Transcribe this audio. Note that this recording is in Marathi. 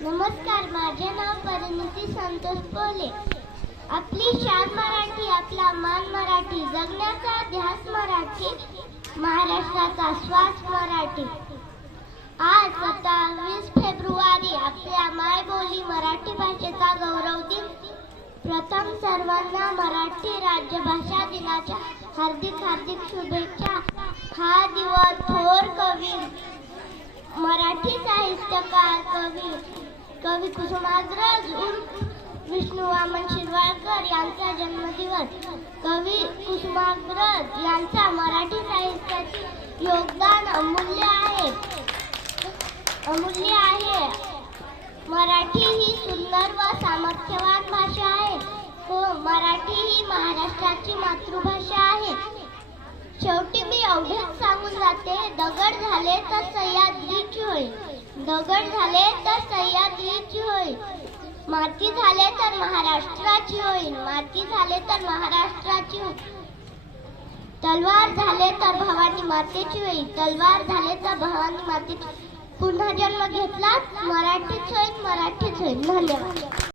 नमस्कार माझे नाव परिणिती संतोष पोले. आपली शान मराठी आपला मान मराठी जगण्याचा ध्यास मराठी महाराष्ट्राचा श्वास मराठी. आज सत्तावीस फेब्रुवारी आपल्या मायबोली मराठी भाषेचा गौरव दिन. प्रथम सर्वांना मराठी राज्यभाषा दिनाच्या हार्दिक हार्दिक शुभेच्छा. हा दिवस थोर कवी मराठी साहित्यकार कवी कवी कुसुमाग्रज उर्फ विष्णू वामन शिरवाळकर यांचा जन्मदिवस. कवी कुसुमाग्रज यांचा मराठी साहित्याचे योगदान अमूल्य आहे. अमूल्य आहे. मराठी ही सुंदर व सामर्थ्यवान भाषा आहे. हो मराठी ही महाराष्ट्राची मातृभाषा आहे. शेवटी मी एवढेच सांगून जाते दगड झाले तर सह्याद्रीची होईल दगड झाले तर सह्याद्रीची होईल. माती झाले तर महाराष्ट्राची होईल. माती झाले तर महाराष्ट्राची होईल. तलवार झाले तर भवानी मातेची होईल. तलवार झाले तर भवानी मातेची पुन्हा जन्म घेतला मराठीच होईल मराठीच होईल. धन्यवाद.